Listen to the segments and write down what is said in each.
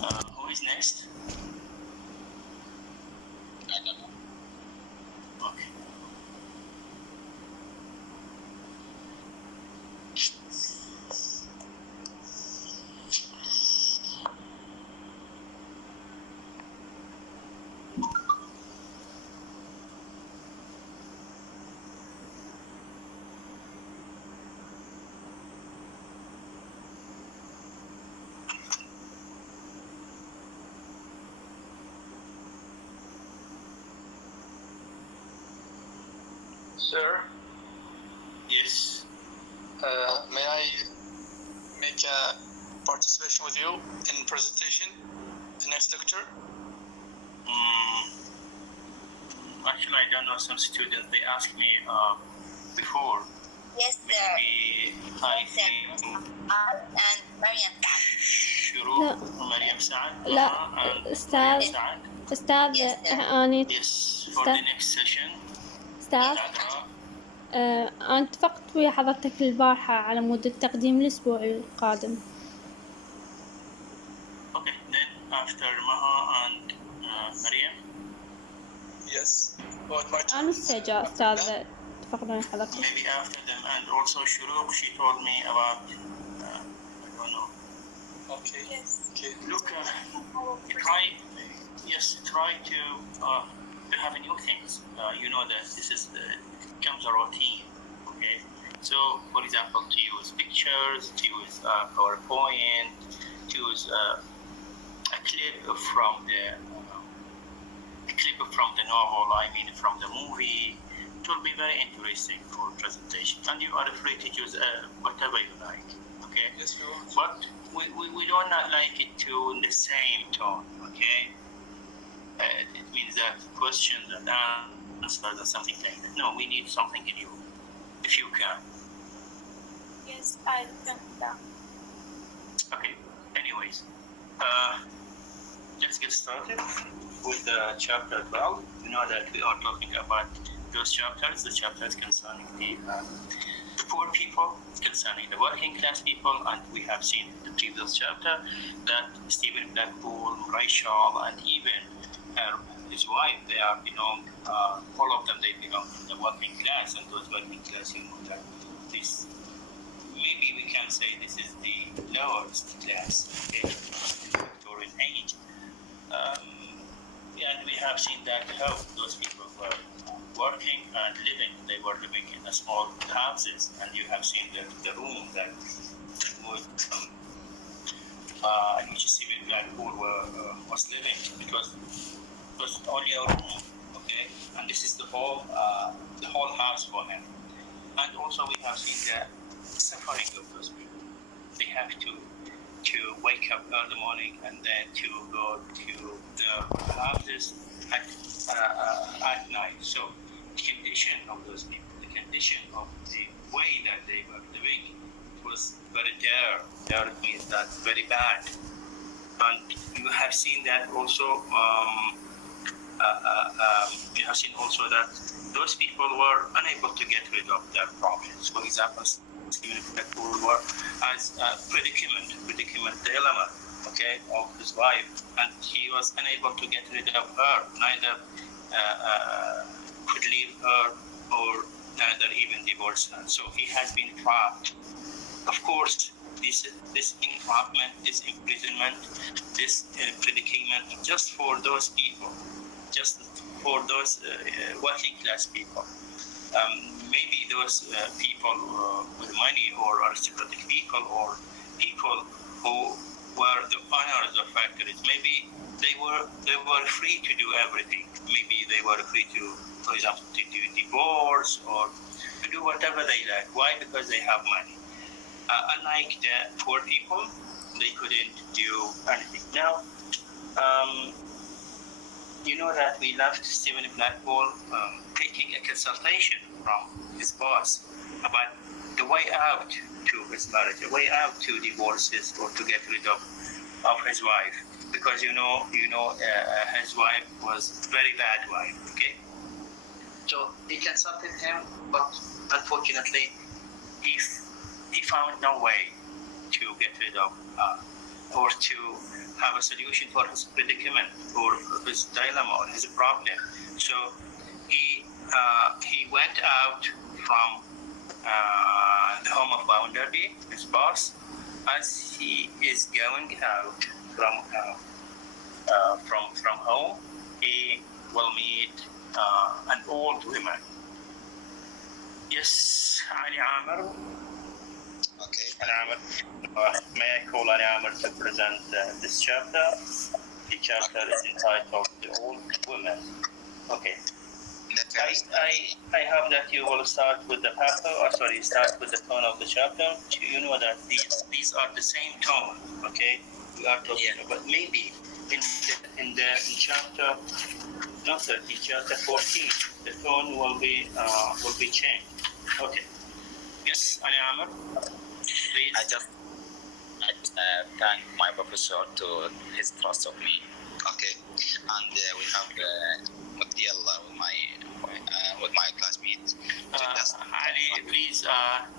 Who is next? I don't know. Okay. Sir, Yes. may I make a participation with you in presentation, the next lecture? Actually, I don't know. Some students they asked me before. Yes, sir. Maybe I think And Mariam. شروق ومريم سعد. لا and أستاذ مريم سعد. أستاذ Yes, sir. أنا Yes. For the next session. أستاذ أنا اتفقت ويا حضرتك البارحة على مدة تقديم الأسبوع القادم. Okay. Then after Maha and Mariam. Yes. What my أنا مستعجل أستاذ اتفقنا ويا حضرتك. Maybe after them, and also Shuruq, she told me about I don't know. Okay. Yes. Okay. Look, try to have new things. You know that this is becomes a routine. Okay, so for example, to use pictures, to use PowerPoint, to use a clip from the novel. I mean, from the movie. It will be very interesting for presentation, and you are free to use whatever you like. Okay. Yes, we will. But we do not like it to in the same tone, okay? It means that questions and answers or something like that. No, we need something new, if you can. Yes, I can. Okay, anyways, let's get started with the chapter 12. You know that we are talking about those chapters, the chapters concerning the poor people, concerning the working class people, and we have seen in the previous chapter that Stephen Blackpool, Rachel, and even his wife, they are all of them, they belong to the working class, and those working class, you know that this, maybe we can say this is the lowest class, okay, Victorian age. And we have seen that how those people were working and living. They were living in a small houses, and you have seen the room that would in which Stephen Blackpool was living, because it was only a room, okay, and this is the whole house for him. And also we have seen the suffering of those people. They have to wake up early morning and then to go to the houses at night. So the condition of those people, the condition of the way that they were living, it was very dire. Dire means that very bad. And you have seen that also. You have seen also that those people were unable to get rid of their problems. For example, Stephen Blackpool were as a predicament dilemma, okay, of his wife, and he was unable to get rid of her. Neither could leave her, or neither even divorce her. So he has been trapped. Of course, this entrapment, this imprisonment, this predicament, just for those people, just for those working class people. Maybe those people with money, or aristocratic people, or people who were the owners of factories, maybe they were free to do everything. Maybe they were free to, for example, to do divorce or to do whatever they like. Why? Because they have money. Unlike the poor people, they couldn't do anything. Now, you know that we left Stephen Blackpool taking a consultation from his boss about the way out to his marriage, the way out to divorces or to get rid of his wife, because his wife was very bad wife. Okay, so he consulted him, but unfortunately, he found no way to get rid of her. or to have a solution for his predicament or his dilemma or his problem. So he went out from the home of Bounderby, his boss. As he is going out from home, he will meet an old woman. Yes, Ali Amr. Okay. Ali Amr. May I call Ali Amr to present this chapter? The chapter is entitled "The Old Woman." Okay. I hope that you will start with the start with the tone of the chapter. You know that these are the same tone, okay? We are talking about maybe in chapter not 13, chapter 14, the tone will be changed. Okay. Yes, Ali Amr, please. I just thank my professor to his trust of me. Okay, and we have a deal with my classmates. Ali, please,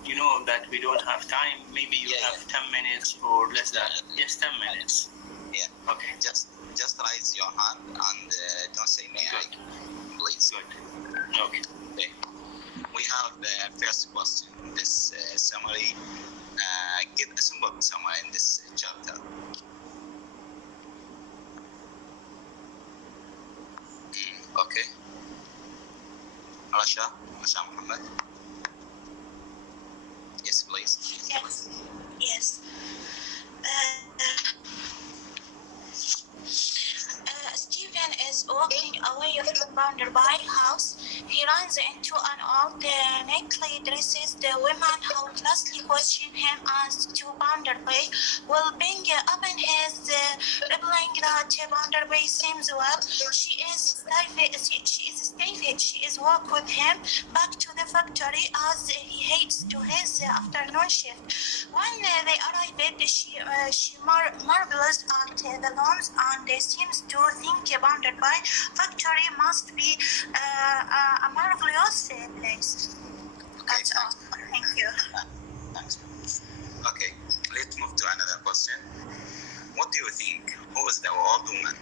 you know that we don't have time. Maybe you have 10 minutes or less than. Yes, 10 minutes. Yeah. Okay. Just raise your hand and don't say may I, please. Good. Okay. We have the first question. This summary. Give a simple summary in this chapter. Okay. Rasha Muhammad. Yes, please. Yes. Stephen is walking away from Bounderby house. He runs into an old, neatly dressed woman who closely questions him as to Bounderby, will bring up in his replying that Bounderby seems well. She is Stephen. She is walk with him back to the factory as he heads to his afternoon shift. When they arrived, she marvels at the lawns and seems to think Bounderby factory must be a marvelous place. That's all. Thank you. Thanks. Okay, let's move to another question. What do you think? Who is the old woman,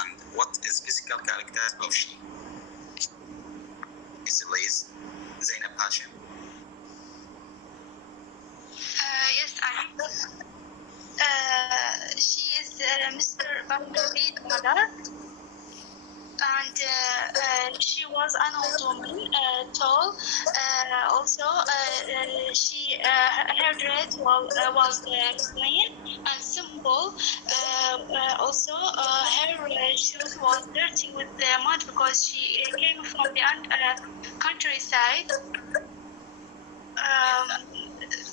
and what is physical character of she? Is Liz Zainab Hashim? Yes, she is Mr. Bounderby's mother, and she was an old woman, tall. Also, her dress was plain and simple. Also, her shoes was dirty with the mud because she came from the countryside.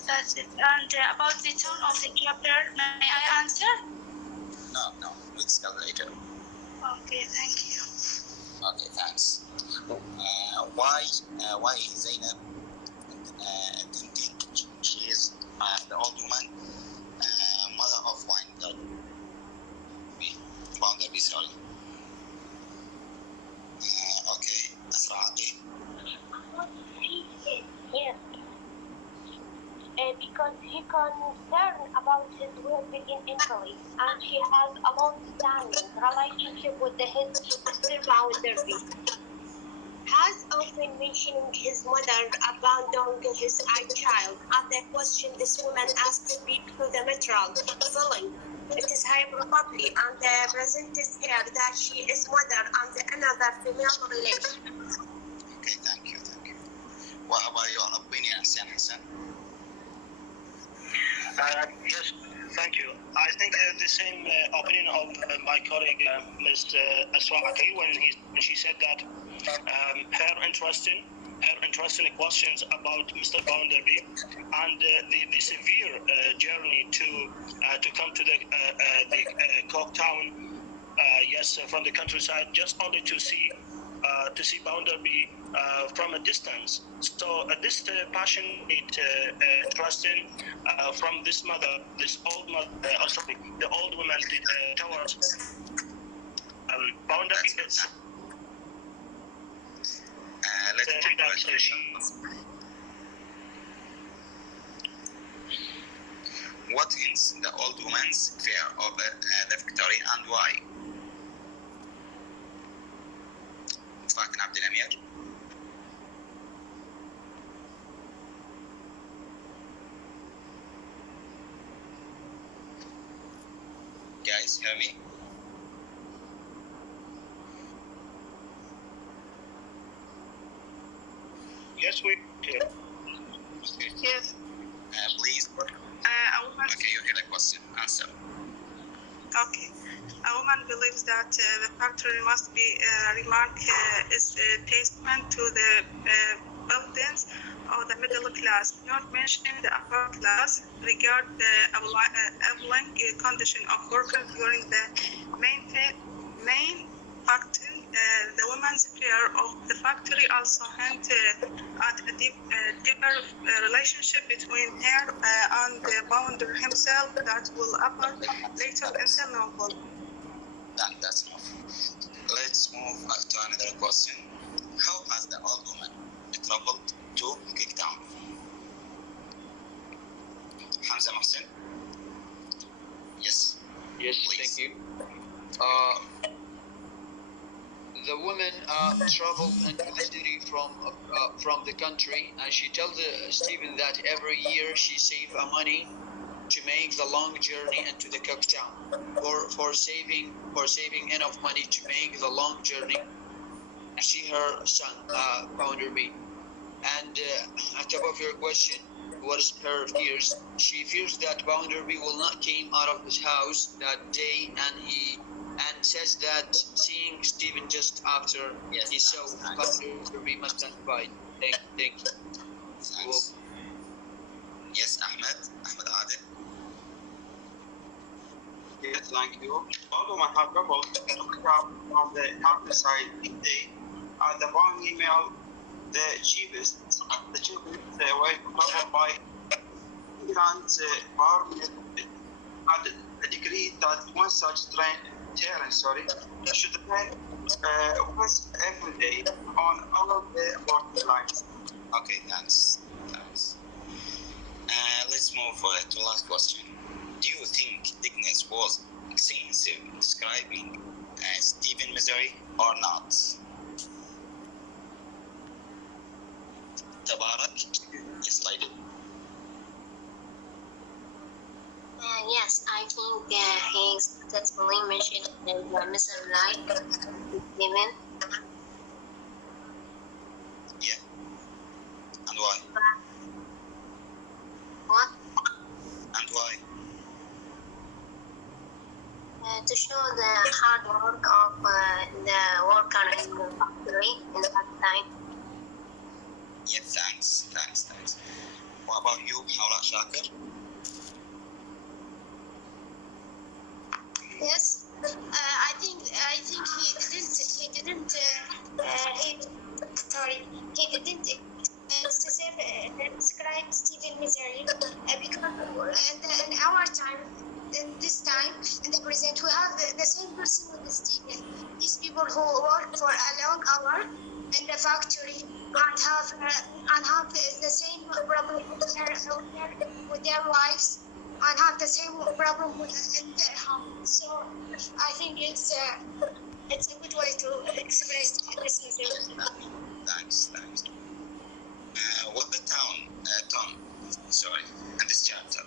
That's it. And about the tone of the chapter, may I answer? No, we discuss later. Okay, thank you. Okay, thanks. Why Zainab didn't think she is the old woman, mother of Bounderby, sorry. Okay, Asra Ali. Yes. Because he concerned about his well-being in Italy, and he has a long-standing relationship with his Mr. Bounderby. Has often mentioning his mother abandoning his child. At the question this woman asked to speak to the matron, feeling it is high probably and presents her that she is mother and another female relation. Okay, thank you. What about your opinion, Hassan? Yes, thank you. I think the same opinion of my colleague, Ms. Asra Ali, when she said that her interest in questions about Mr. Bounderby and the severe journey to come to the Cork town, from the countryside, just only to see Bounderby from a distance. So this passionate trust in from this old mother, the old woman towards Bounderby. Let's take that. What ends the old woman's fear of the victory and why? فاكن عبد الأمير. Guys, hear me? Yes, we hear. Yes. Please. A woman. Okay, you hear the question. Answer. Okay. A woman believes that the factory must be remarked is a testament to the buildings of the middle class, not mentioning the upper class, regard the appalling condition of workers during the main factory. The woman's fear of the factory also hint at a deeper relationship between her and the founder himself that will appear later in the novel. That's enough. Let's move to another question. How has the old woman traveled to Cape Town? Hamza Mohsen? Yes. Yes, Please. thank you. The woman traveled into the city from the country, and she tells Stephen that every year she saves money to make the long journey into the Cape Town, for saving enough money to make the long journey. See her son, Founder B. And on top of your question, what is her fears? She fears that Bounderby will not came out of his house that day, and says that seeing Stephen just after he saw Bounderby must have died. Thank you. Thanks. Yes, Ahmed Adil. Yes, thank you. Old woman had traveled from the countryside each day, and the one email the cheapest way to travel by immigrant government had decreed that one such train should train once every day on all the important lines. Okay, thanks. Let's move to the last question. Do you think Dickens was extensive describing Stephen Misery or not? Tabarak? Yes, lady. Yes, I think he successfully mentioned the missing light Stephen. Yeah. And why? What? And why? To show the hard work of the worker in the factory in that time. Yeah, thanks. What about you, Hawla Shakir? Yes, I think he didn't describe Stephen Misery because in our time, in this time, in the present, we have the same person with Stephen. These people who work for a long hour in the factory and have the same problem with their wives and have the same problem in their home. So I think it's a good way to express this misery. Thanks. What the town, Tom, in this chapter?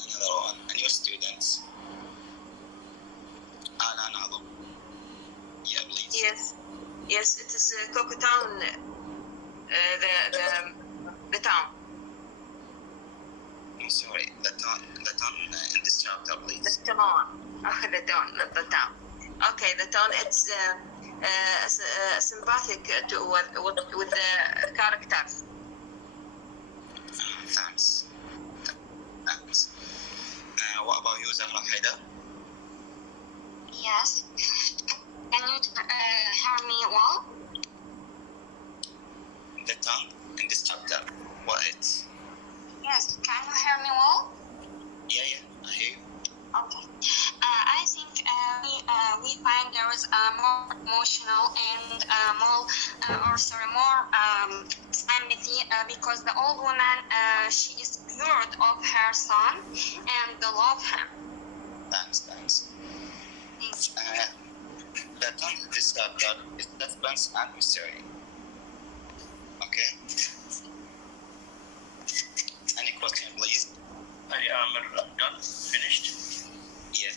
Another one, a new student. Another. Yeah, please. Yes, it is Coco Town, the town. I'm sorry, the town in this chapter, please. The town, not the town. Okay, the town. It's sympathetic with the characters. Thanks. What about you, Zahra Haidar? Yes. Can you hear me well? The tongue in this chapter. What it's? Yes. Can you hear me well? Yeah, I hear you. Okay. I think we find there is a more emotional and more because the old woman, she is proud of her son and love him. Thanks. The tone of this chapter is suspense and mystery. Okay. Any question, please? Ali Amr, done? Finished? Yeah.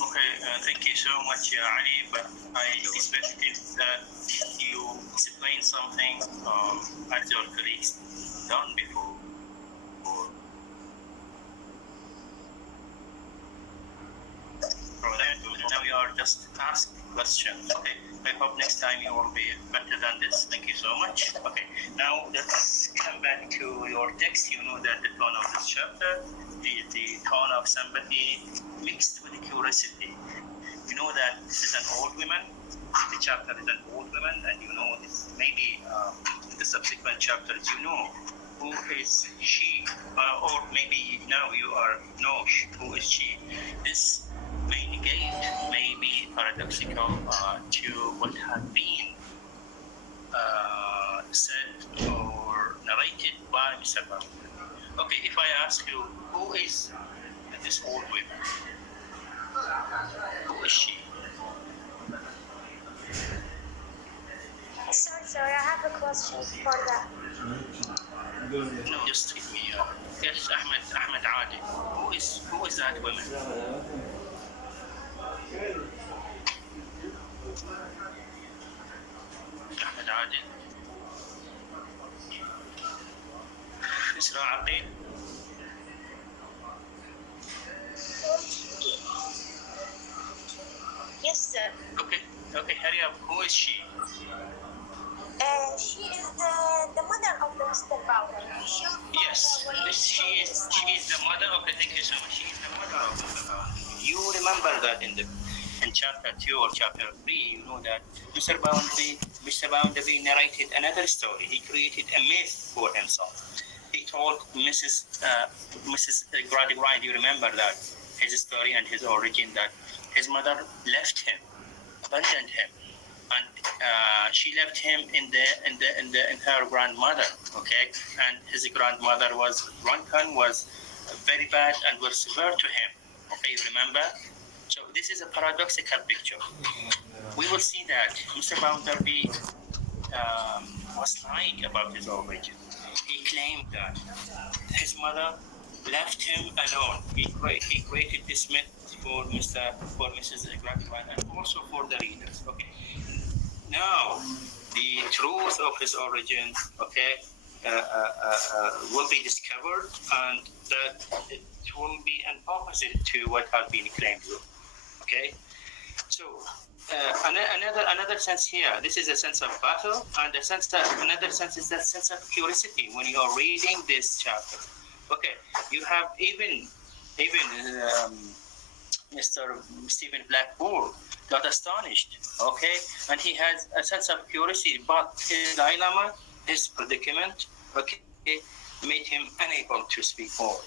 Okay, thank you so much, Ali. But I expected that you explain something as your colleagues done before. Now you are just asking questions. Okay, I hope next time you will be better than this. Thank you so much. Okay, now let's come back to your text. You know that the tone of this chapter is the tone of sympathy mixed with curiosity. You know that this is an old woman. The chapter is an old woman, and you know this. Maybe in the subsequent chapters, you know who is she, or maybe now you know who is she. This may negate, may be paradoxical to what had been said or narrated by Mr. Brown. Okay, if I ask you, who is this old woman? Who is she? Sorry, I have a question for that. No, just give me. Yes, Ahmed Adi. Who is that woman? Ahmed Adi. Isra Aqil. Yes, sir. Okay, hurry up. Who is she? She is the mother of the Mr. Bowden. Yes, she is the mother of the. Thank you so much. She is the mother of Mr. Bowden. You remember that in chapter 2 or chapter 3, you know that Mr. Bounderby narrated another story. He created a myth for himself. He told Mrs. Gradgrind, you remember that, his story and his origin, that his mother left him, abandoned him, and she left him in her grandmother. Okay, and his grandmother was drunken, was very bad, and was severe to him. Okay, you remember? So this is a paradoxical picture. We will see that Mr. Bounderby was lying about his origin. He claimed that his mother left him alone. He created this myth for Mrs. Gradgrind and also for the readers. Okay. Now, the truth of his origin, okay, will be discovered, and that it will be an opposite to what had been claimed. Okay. So another sense here. This is a sense of battle, and another sense is that sense of curiosity when you are reading this chapter. Okay, you have even Mr. Stephen Blackpool got astonished. Okay, and he has a sense of curiosity, but his dilemma, his predicament, okay, made him unable to speak more.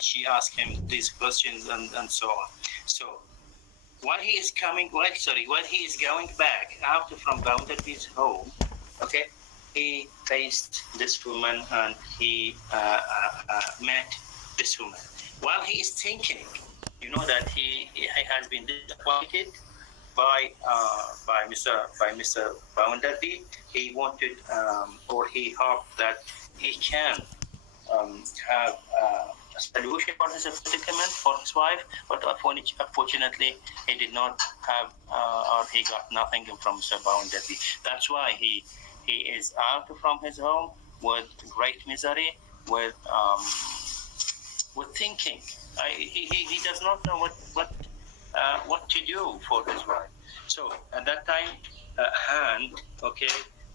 She asked him these questions and so on. So while he is going back out from Bounderby's home, okay, he faced this woman and he met this woman. While he is thinking, you know that he has been disappointed by Mr. Bounderby. He wanted or he hoped that he can have a solution for his predicament for his wife, but unfortunately he did not have or he got nothing from Mr. Bounderby. That's why he is out from his home with great misery, with thinking. He does not know what to do for his wife. So at that time, a hand, okay,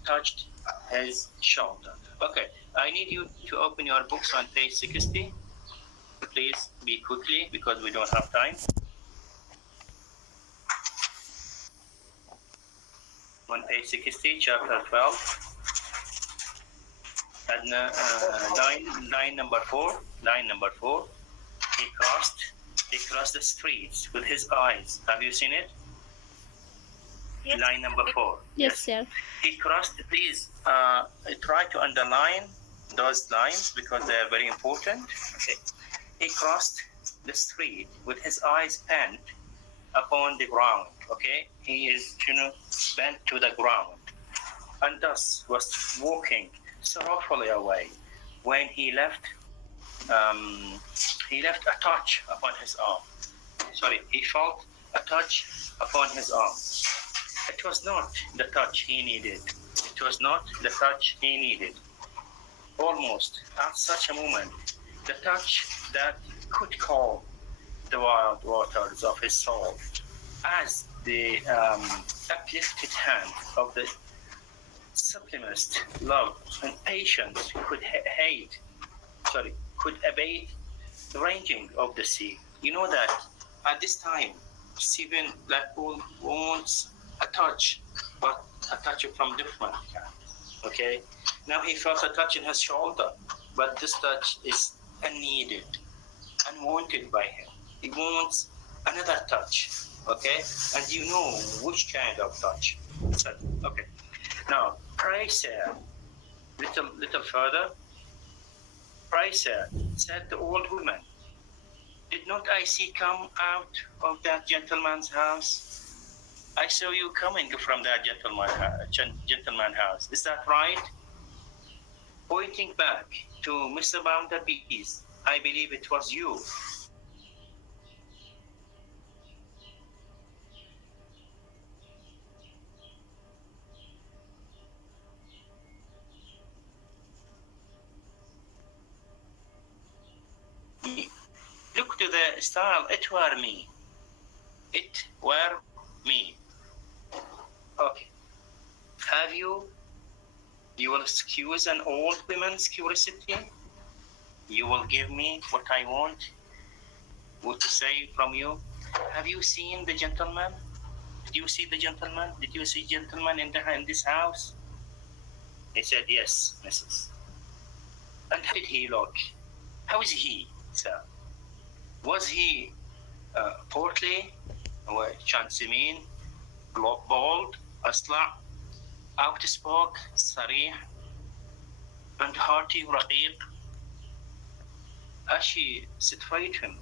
touched his shoulder. Okay, I need you to open your books on page 60. Please be quickly because we don't have time. On page 60, chapter 12, and line number 4. He crossed the streets with his eyes. Have you seen it? Yes. Line number 4. Yes, sir. He crossed, please try to underline those lines because they are very important. Okay. He crossed the street with his eyes bent upon the ground. Okay. He is, bent to the ground, and thus was walking sorrowfully away when he left a touch upon his arm. Sorry, he felt a touch upon his arm. It was not the touch he needed. It was not the touch he needed. Almost at such a moment, the touch that could calm the wild waters of his soul, as the uplifted hand of the sublimest love and patience could abate the raging of the sea. You know that at this time, Stephen Blackpool wants a touch, but a touch from different kind. Okay? Now he felt a touch in his shoulder, but this touch is unneeded, unwanted by him. He wants another touch. Okay? And you know which kind of touch. Okay. Now, pray, sir, little further. Pray, sir, said the old woman, did not I see come out of that gentleman's house? I saw you coming from that gentleman's house. Is that right? Pointing back to Mr. Bounderby's, I believe it was you. Look to the style, it were me. It were me. Okay. Have you will excuse an old woman's curiosity? You will give me what I want to say from you. Have you seen the gentleman? Did you see the gentleman? Did you see gentleman in this house? He said, yes, Mrs. And how did he look? How is he, sir? Was he portly, شانسمين, bald, أصلع, outspoken, صريح, and hearty, رقيق? As she straightened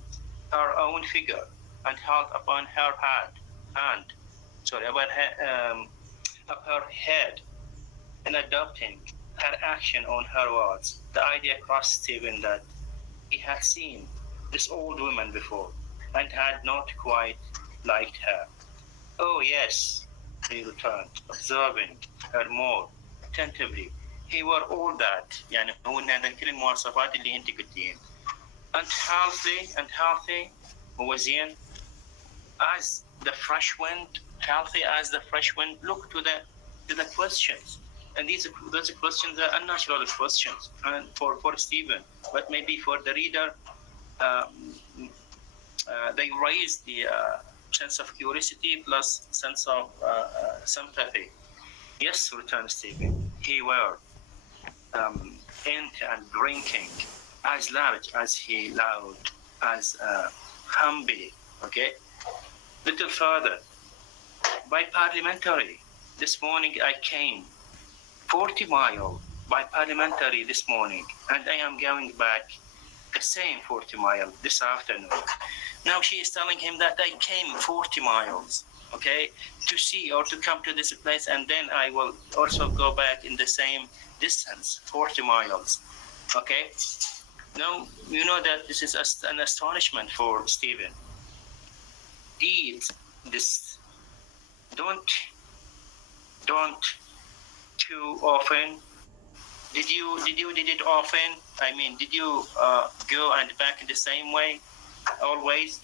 her own figure and held upon her up her head, and adopting her action on her words, the idea crossed Stephen that he had seen this old woman before and had not quite liked her. Oh yes, he returned, observing her more attentively. He were all that, يعني هو هذا كل المواصفات اللي انت قلتين. And healthy وزين as the fresh wind, healthy as the fresh wind. Look to the questions. And those questions are unnatural questions, and for Stephen, but maybe for the reader, they raise the sense of curiosity plus sense of sympathy. Yes, returned Stephen. He were eating and drinking as large as he loud, as humbly. Okay, little further. By parliamentary, this morning I came 40 miles by parliamentary this morning, and I am going back the same 40 miles this afternoon. Now she is telling him that I came 40 miles, okay, to see or to come to this place, and then I will also go back in the same distance, 40 miles, okay? Now, you know that this is an astonishment for Stephen. Don't too often. Did you did it often? I mean, did you go and back in the same way always?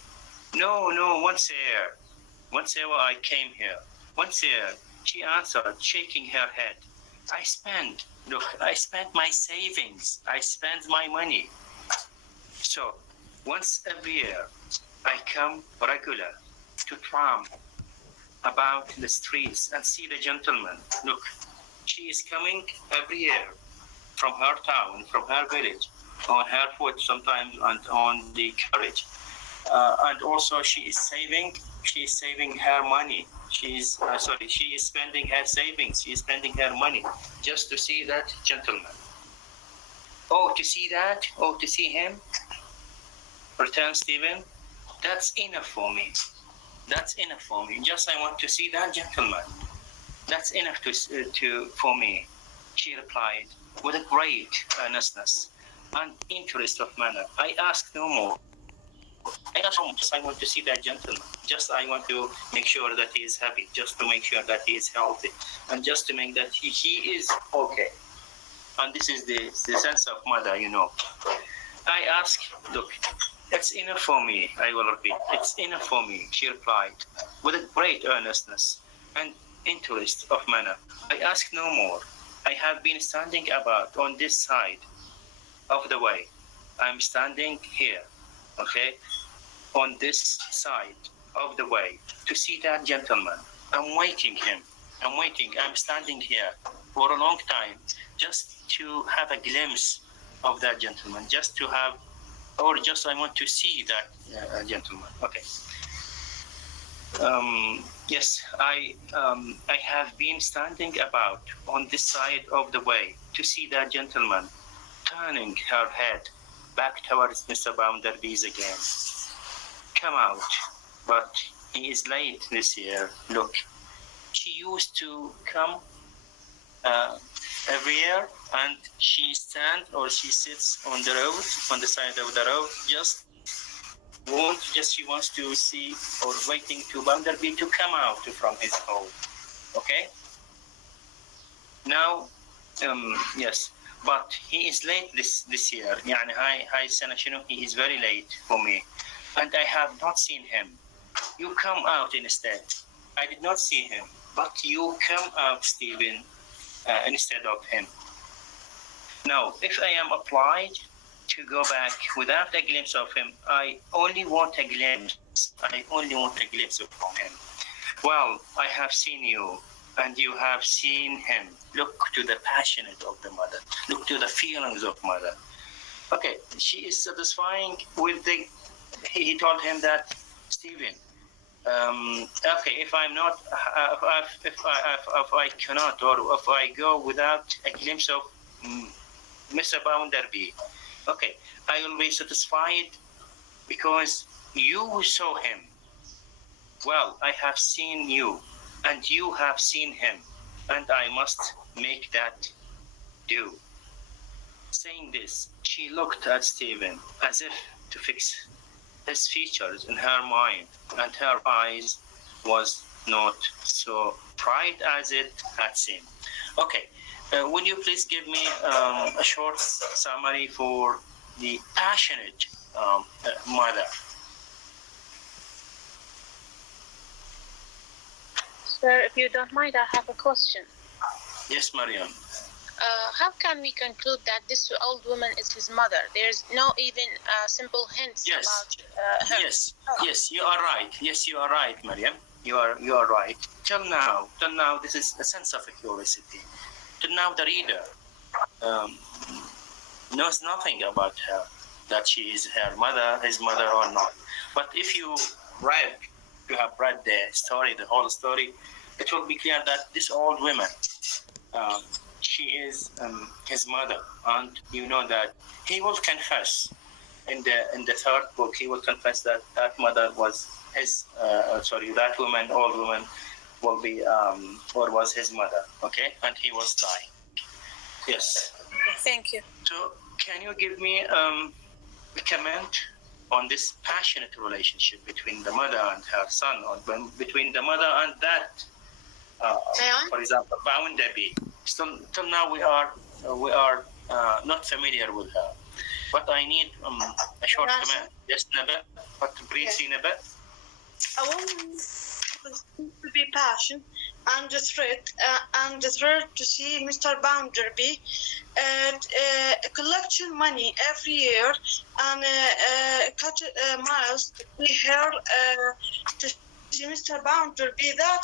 No, once a while I came here. Once a year, she answered, shaking her head. I spent my savings. I spend my money. So once every year, I come regular to tramp about the streets and see the gentleman. Look, she is coming every year from her town, from her village, on her foot sometimes, and on the carriage. And also she is saving her money. she is spending her savings, she is spending her money just to see that gentleman. Oh, to see that? Oh, to see him? Return Stephen? That's enough for me. That's enough for me. Just I want to see that gentleman. That's enough for me. She replied with a great earnestness and interest of manner. I ask no more. Just I want to see that gentleman. Just I want to make sure that he is happy. Just to make sure that he is healthy, and just to make that he is okay. And this is the sense of mother, you know. I ask, look, it's enough for me. I will repeat, it's enough for me. She replied with a great earnestness and interest of manner. I ask no more. I have been standing about on this side of the way. I'm standing here, okay, on this side of the way to see that gentleman. I'm waiting him. I'm waiting. I'm standing here for a long time just to have a glimpse of that gentleman, just to have, or just I want to see that gentleman. Okay. Yes, I have been standing about on this side of the way to see that gentleman, turning her head back towards Mr. Bounderby's again. Come out, but he is late this year. Look, she used to come every year, and she stands or she sits on the road, on the side of the road, she wants to see or waiting to Bounderby to come out from his home. Okay? Now, yes, but he is late this year. يعني هاي السنة شنو? He is very late for me, and I have not seen him. You come out instead. I did not see him, but you come out, Stephen, instead of him. Now, if I am obliged to go back without a glimpse of him, I only want a glimpse. I only want a glimpse of him. Well, I have seen you, and you have seen him. Look to the passionate of the mother. Look to the feelings of mother. Okay, she is satisfying with the. He told him that, Stephen. Okay, if I'm not, if I cannot, or if I go without a glimpse of Mr. Bounderby, okay, I will be satisfied because you saw him. Well, I have seen you, and you have seen him, and I must make that do. Saying this, she looked at Stephen as if to fix his features in her mind, and her eyes was not so bright as it had seemed. Okay, would you please give me a short summary for the passionate mother? Sir, if you don't mind, I have a question. Yes, Mariam. How can we conclude that this old woman is his mother? There's no even simple hints about her. Yes, you are right. Yes, you are right, Mariam. You are right. Till now, this is a sense of curiosity. Till now, the reader knows nothing about her, that she is her mother, his mother or not. But if you have read the story, the whole story, it will be clear that this old woman, she is his mother, and you know that he will confess in the third book. He will confess that mother was his. That woman, old woman, will be or was his mother. Okay, and he was dying. Yes. Thank you. So, can you give me a comment on this passionate relationship between the mother and her son, or between the mother and that? For example, Bounderby. Till now we are not familiar with her, but I need a short comment. Yes, Naba, but briefly, Naba. A woman to be passionate and thrilled to see Mr. Bounderby collection money every year and cut miles to her to Mr. Bounderby. That,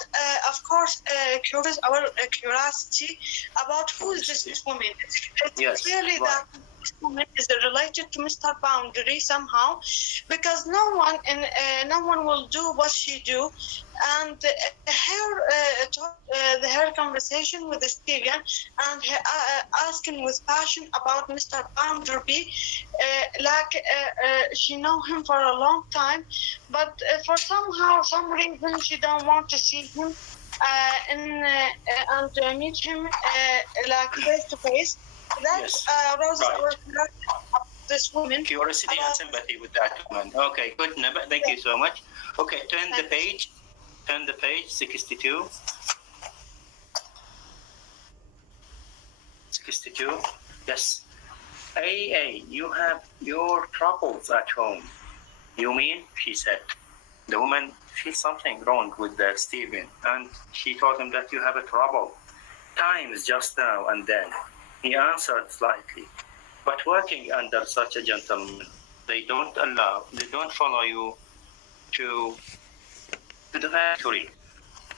of course, curious our curiosity about who is this woman. It's yes, really right. this woman is related to Mr. Boundary somehow, because no one will do what she do, and her conversation with Steven and her asking with passion about Mr. Bounderby, she know him for a long time, but for some reason she don't want to see him and meet him like face to face. That's Rose this woman. Curiosity and sympathy with that woman. Okay, good. Thank you so much. Okay, turn the page, 62. 62. Yes. AA, you have your troubles at home. You mean? She said. The woman feels something wrong with Stephen, and she told him that you have a trouble. Times just now and then. He answered slightly. But working under such a gentleman, they don't follow you to the factory.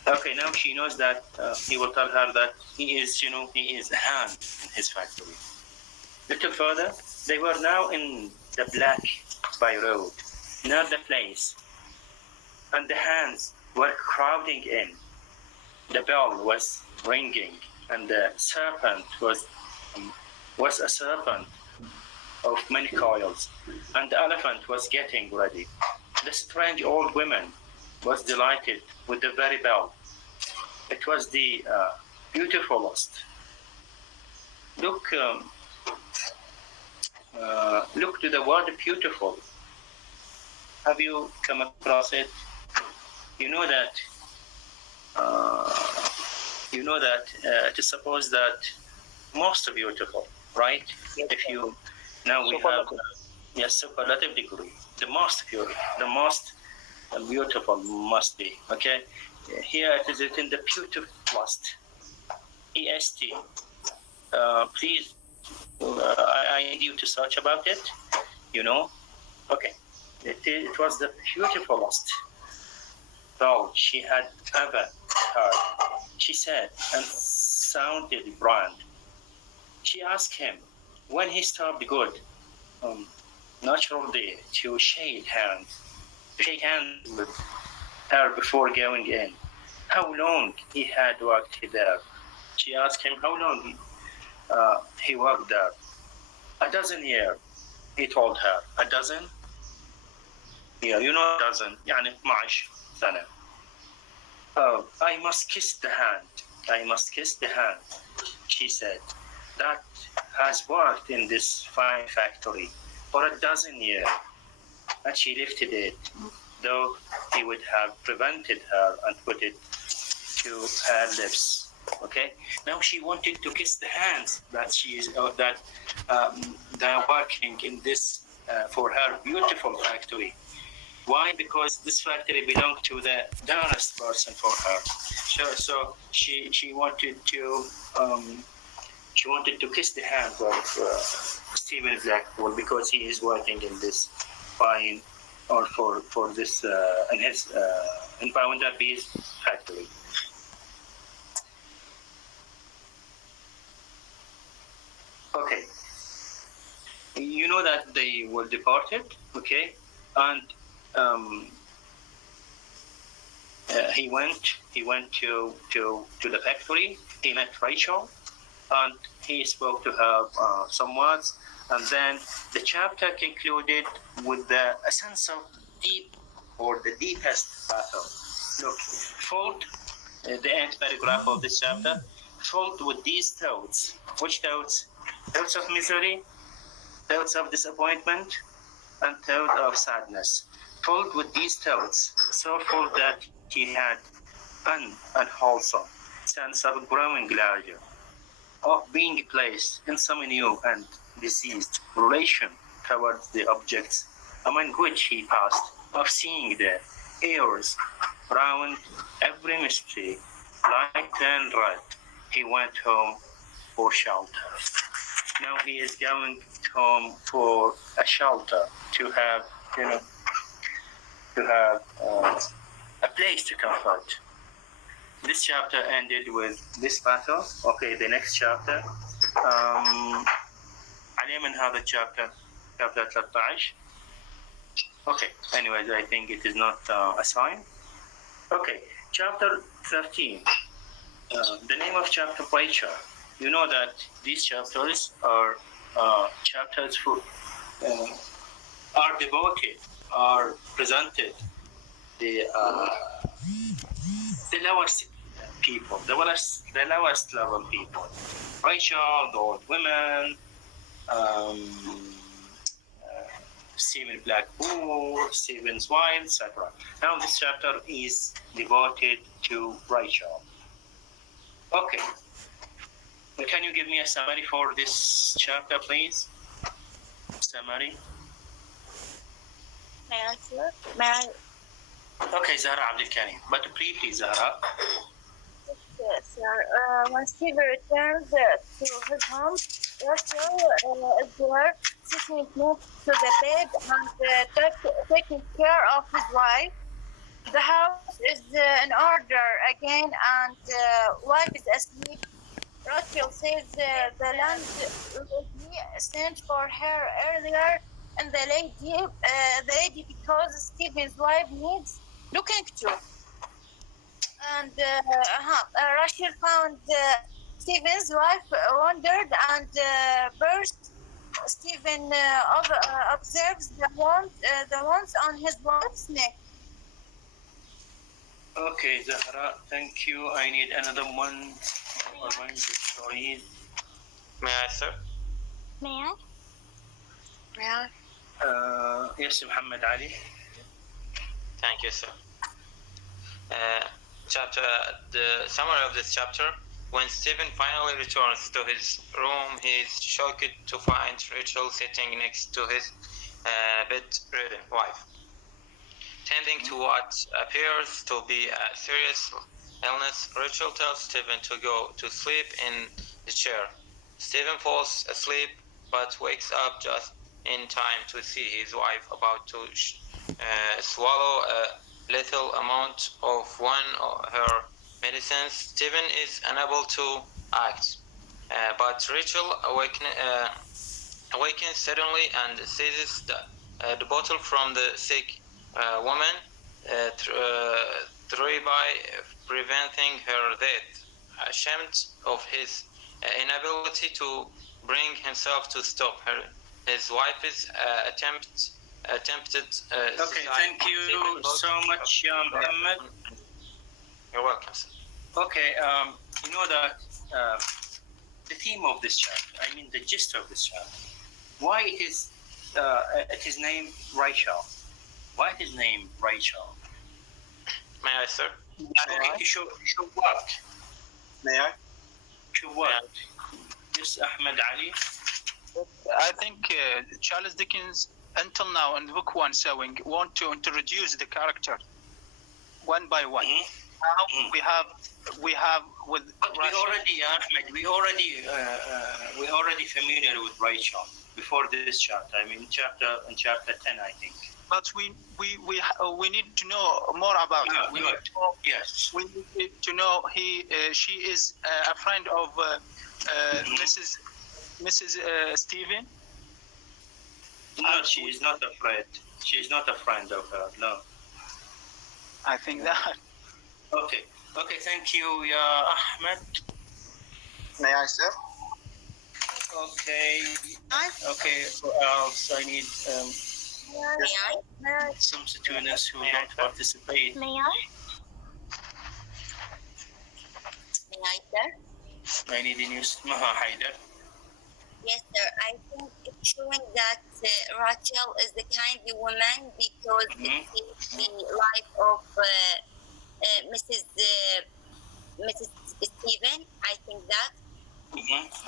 Okay, now she knows that he will tell her that he is a hand in his factory. Little further, they were now in the black by road, near the place, and the hands were crowding in. The bell was ringing, and the serpent was a serpent of many coils, and the elephant was getting ready. The strange old woman was delighted with the very bell. It was the beautifulest. Look to the word beautiful. Have you come across it? You know that it is supposed that most beautiful, right? Yes, if you now we have superlative degree. The most beautiful must be, okay? Here it is written the beautifulest. EST. Please, I need you to search about it. Okay. It was the beautifulest doll she had ever heard. She said, and sounded grand. She asked him when he stopped good, natural day to shake hands with her before going in. How long he had worked there. She asked him how long he worked there. 12 years, he told her. 12? Yeah, 12, يعني 12 سنة. I must kiss the hand, she said, that has worked in this fine factory for 12 years. And she lifted it, though he would have prevented her and put it to her lips. Okay. Now she wanted to kiss the hands that they're working in this for her beautiful factory. Why? Because this factory belonged to the dearest person for her. So she wanted to kiss the hands of Stephen Blackwell because he is working in this fine or for this in his in Bounderby's factory. Okay. You know that they were deported, okay, and he went to the factory. He met Rachel, and he spoke to her some words, and then the chapter concluded with a sense of deep or the deepest battle. Look, filled the end paragraph of this chapter, filled with these thoughts. Which thoughts? Thoughts of misery, thoughts of disappointment, and thoughts of sadness. Filled with these thoughts, so full that he had an unwholesome sense of growing larger, of being placed in some new and diseased relation towards the objects among which he passed, of seeing the airs round every mystery, light and red. He went home for shelter. Now he is going home for a shelter, to have, a place to comfort. This chapter ended with this battle. Okay, the next chapter. عليه من هذا chapter 13. Okay, anyways, I think it is not assigned. Okay, chapter 13. The name of chapter Rachel. You know that these chapters are chapters for are devoted, are presented the lowest people, the lowest level people. Rachel, the old women, Stephen Blackpool, Stephen's wife, etc. Now this chapter is devoted to Rachel. Okay. Can you give me a summary for this chapter, please? Summary. May I, sir? May I? Okay, Zahra Abdelkarim. But briefly, Zahra. Yes, sir. When Steve returns to his home, Rachel is there sitting next to the bed and taking care of his wife. The house is in order again, and wife is asleep. Rachel says the landlady sent for her earlier, and the lady because Stephen's wife needs looking to. And Rachel found Stephen's wife wandered and burst. Stephen observes the wounds on his wife's neck. Okay, Zahra, thank you. I need another one. Stories. May I, sir? May I? May I? Yes, Muhammad Ali. Thank you, sir. The summary of this chapter. When Stephen finally returns to his room, he is shocked to find Rachel sitting next to his bedridden wife, tending to what appears to be a serious illness. Rachel tells Stephen to go to sleep in the chair. Stephen falls asleep but wakes up just in time to see his wife about to swallow a little amount of one of her medicines. Stephen is unable to act, but Rachel awakens suddenly and seizes the bottle from the sick woman, thereby preventing her death. Ashamed of his inability to bring himself to stop her, his wife's attempted Okay, thank you so much, Muhammad. You're welcome, sir. Okay, you know that the theme of this chapter, I mean the gist of this chapter, why it is named Rachel? Why it is named Rachel? May I, sir? Okay, to show what? May I? Show what? Yes, Ahmed Ali. I think Charles Dickens, until now, in book one, sewing, want to introduce the character one by one. Now we have with. But we already, Ahmed, we already familiar with Rachel before this chapter. I mean, in chapter 10, I think. But we need to know more about her. We need to know she is a friend of Mrs. Stephen. No, she is not a friend. She is not a friend of her. No. I think that. Okay. Okay. Thank you, Ahmed. May I, sir? Okay. Okay. I need some students who don't participate. May I? May I, sir? I need a new Maha Haider. Yes, sir. I think it's showing that Rachel is the kind woman because it is the life of Mrs. Stephen. I think that.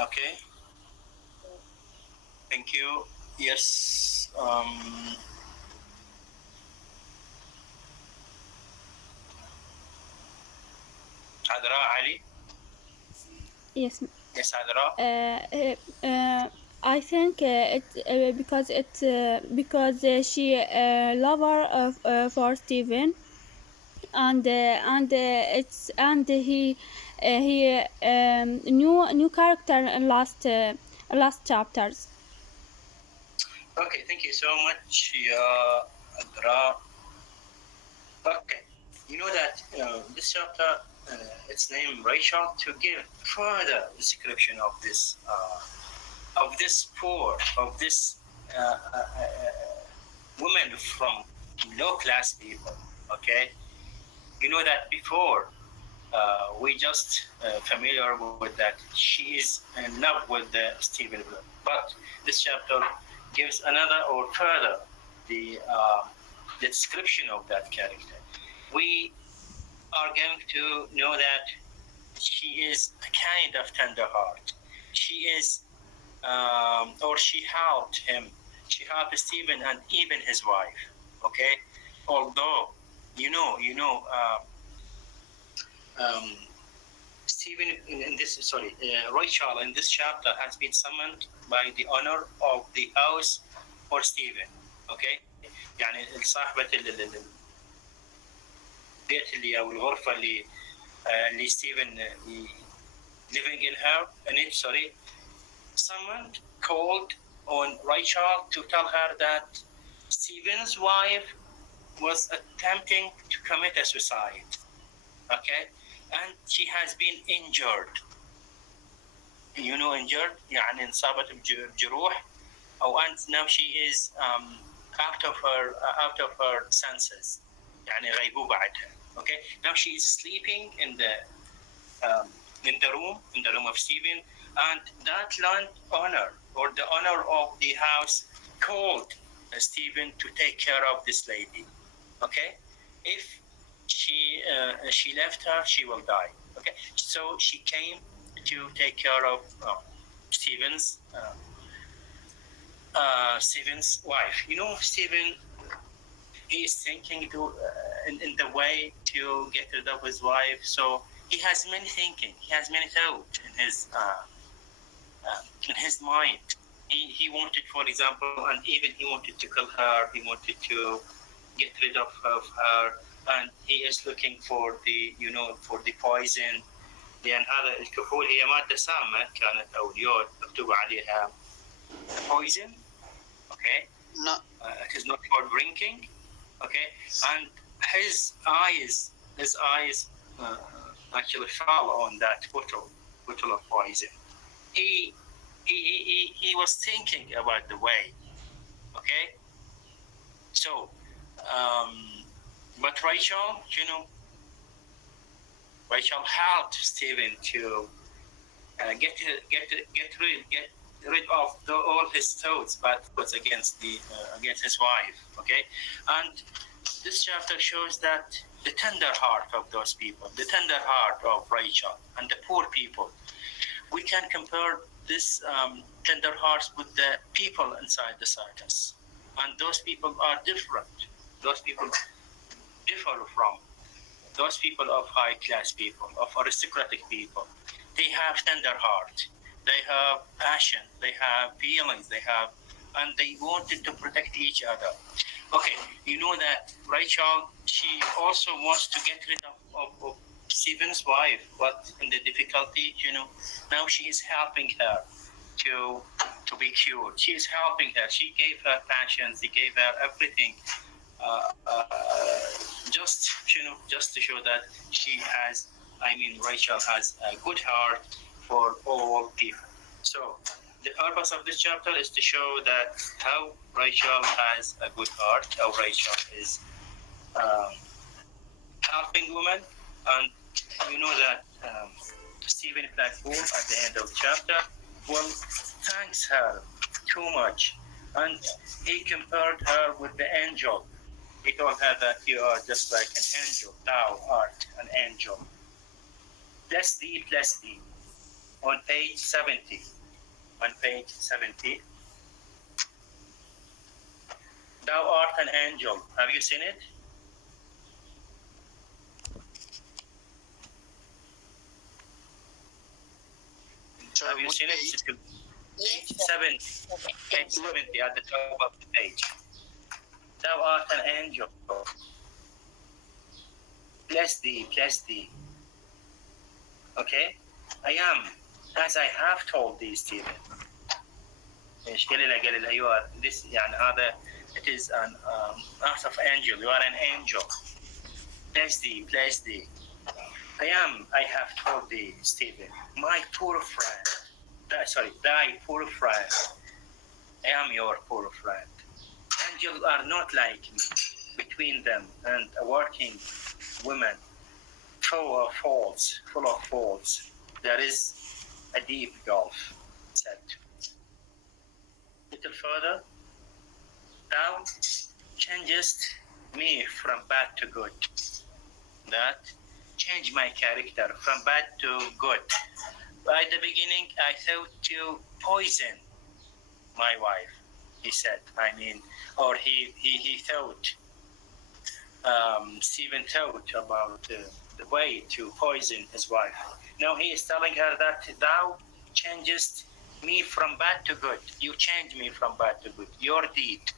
Okay. Thank you. Yes. Adra Ali. Yes. Yes, Adra. I think because she lover for Stephen, and he new character in last chapters. Okay, thank you so much, Adra. Okay, you know that this chapter, it's named Rachel to give further description of this poor, of this woman from low class people. Okay, you know that before we just familiar with that she is in love with Stephen Bloom, but this chapter gives another or further the description of that character. We are going to know that she is a kind of tender heart. She is, or she helped him. She helped Stephen and even his wife. Okay, although Stephen in this Rachel in this chapter has been summoned by the owner of the house for Stephen. Okay, يعني صاحبة البيت اللي أو الغرفة اللي Stephen living in her in it. Someone called on Rachel to tell her that Stephen's wife was attempting to commit a suicide. Okay, and she has been injured. You know, injured يعني انصابت بجروح أو and now she is out of her senses يعني غيبوبة عندها. Okay, now she is sleeping in the room of Stephen, and that landowner or the owner of the house called Stephen to take care of this lady. Okay, if she left her, she will die. Okay, so she came to take care of Stephen's wife. You know, Stephen, he is thinking to in the way to get rid of his wife. So he has many thinking. He has many thoughts in his mind. He wanted, for example, and even he wanted to kill her. He wanted to get rid of her, and he is looking for the poison. لأن هذا الكحول هي مادة سامة كانت أو اليود مكتوب عليها poison. Okay. No. It is not for drinking. Okay, and his eyes actually fell on that bottle of poison. He was thinking about the way. Okay, so but Rachel, Rachel helped Stephen to get rid of all his thoughts, bad thoughts against his wife. Okay, and this chapter shows that the tender heart of those people, the tender heart of Rachel and the poor people. We can compare this tender hearts with the people inside the circus, and those people are different. Those people differ from those people of high class people, of aristocratic people. They have tender heart. They have passion. They have feelings. And they wanted to protect each other. Okay, you know that Rachel, she also wants to get rid of Stephen's wife, but in the difficulty, now she is helping her to be cured. She is helping her. She gave her passion. She gave her everything. Just to show that Rachel has a good heart for all people. So the purpose of this chapter is to show that how Rachel has a good heart, how Rachel is helping women, and you know that Stephen Blackpool at the end of the chapter will thanks her too much, and he compared her with the angel. He told her that you are just like an angel. Thou art an angel. Bless thee, bless thee. On page 70. On page 70. Thou art an angel. Have you seen it? Have you seen it? Page 70. Page 70 at the top of the page. Thou art an angel. Bless thee, bless thee. Okay? I am, as I have told thee, Stephen. you are this يعني هذا it is an earth of angel. You are an angel. Bless thee. I have told thee, Stephen, my poor friend. Thy poor friend. I am your poor friend. Angels are not like me. Between them and a working woman, full of faults, there is a deep gulf. Said. Little further, thou changest me from bad to good. That changed my character from bad to good. By the beginning, I thought to poison my wife. He said, or he thought. Stephen thought about the way to poison his wife. Now he is telling her that thou changest me from bad to good. You change me from bad to good. Your deed,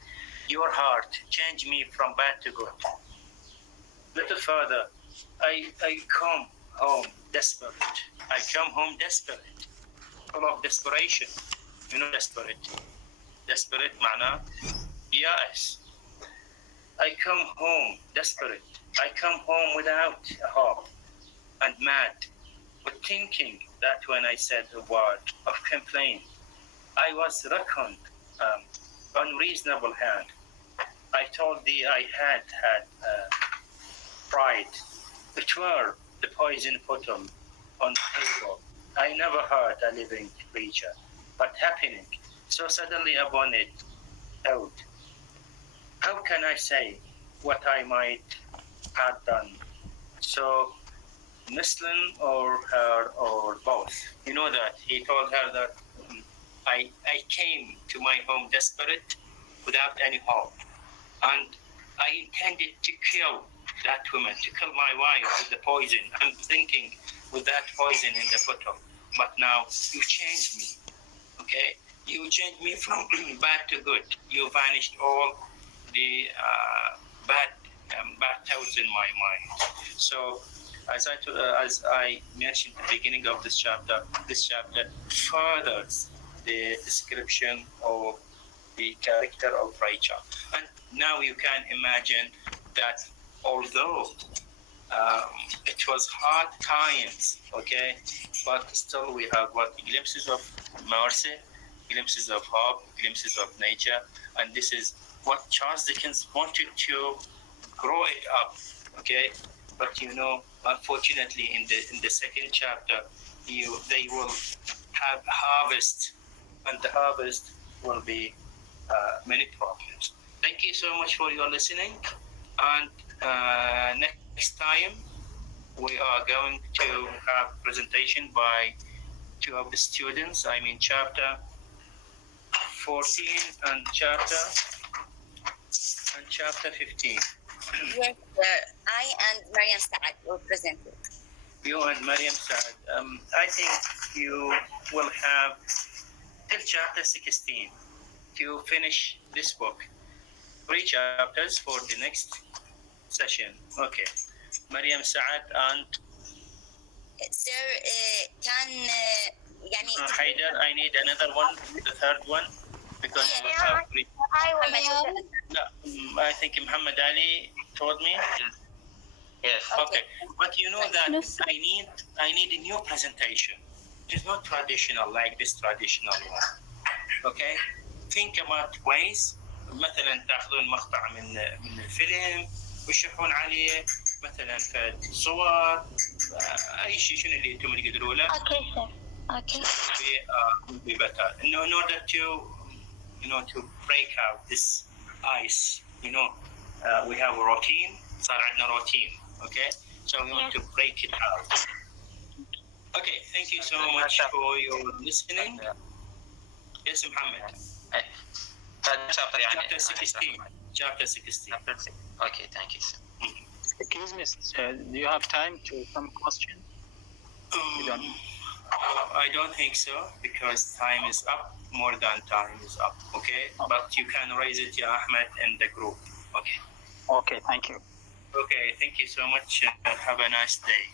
your heart, change me from bad to good. Little further, I come home desperate. Full of desperation. You know desperate. Desperate معناه يائس. I come home desperate. I come home without a hope and mad, but thinking that when I said a word of complaint, I was reckoned unreasonable hand. I told thee I had pride. It were the poison bottle on the table. I never heard a living creature, but happening so suddenly upon it out. How can I say what I might have done? So Muslim or her or both. You know that he told her that I came to my home desperate without any hope. And I intended to kill that woman, to kill my wife with the poison. I'm thinking with that poison in the bottle. But now you changed me, okay? You changed me from bad to good. You vanished all the bad thoughts in my mind. So as I mentioned at the beginning of this chapter furthers the description of the character of Rachel. And now you can imagine that although it was hard times, okay, but still we have glimpses of mercy, glimpses of hope, glimpses of nature, and this is what Charles Dickens wanted to grow it up, okay. But you know, unfortunately, in the second chapter, they will have harvest, and the harvest will be many problems. Thank you so much for your listening, and next time we are going to have presentation by two of the students. Chapter 14 and chapter 15. Yes, I and Mariam Saad will present it. You and Mariam Saad. I think you will have till chapter 16 to finish this book. 3 chapters for the next session. Okay. Mariam Saad and Sir, can Haider, I need another one, the third one, because I think Muhammad Ali told me. Yes. Okay. But you know that I need a new presentation. It is not traditional like this traditional one. Okay? Think about ways. مثلا تاخذون مقطع من الفيلم وتشوفون عليه مثلا في صور اي شيء شنو اللي انتم تقدروا له. Okay. Be better. In order to break out this ice, we have a routine. صار عندنا routine, okay? So we want to break it out. Okay, thank you so much for your listening. Yes, Muhammad. Chapter 16. Okay, thank you, sir. Excuse me, do you have time to some question? I don't think so, because time is up. More than time is up, okay? But you can raise it, Ya Ahmed, in the group, okay? Okay, thank you. Okay, thank you so much. Have a nice day.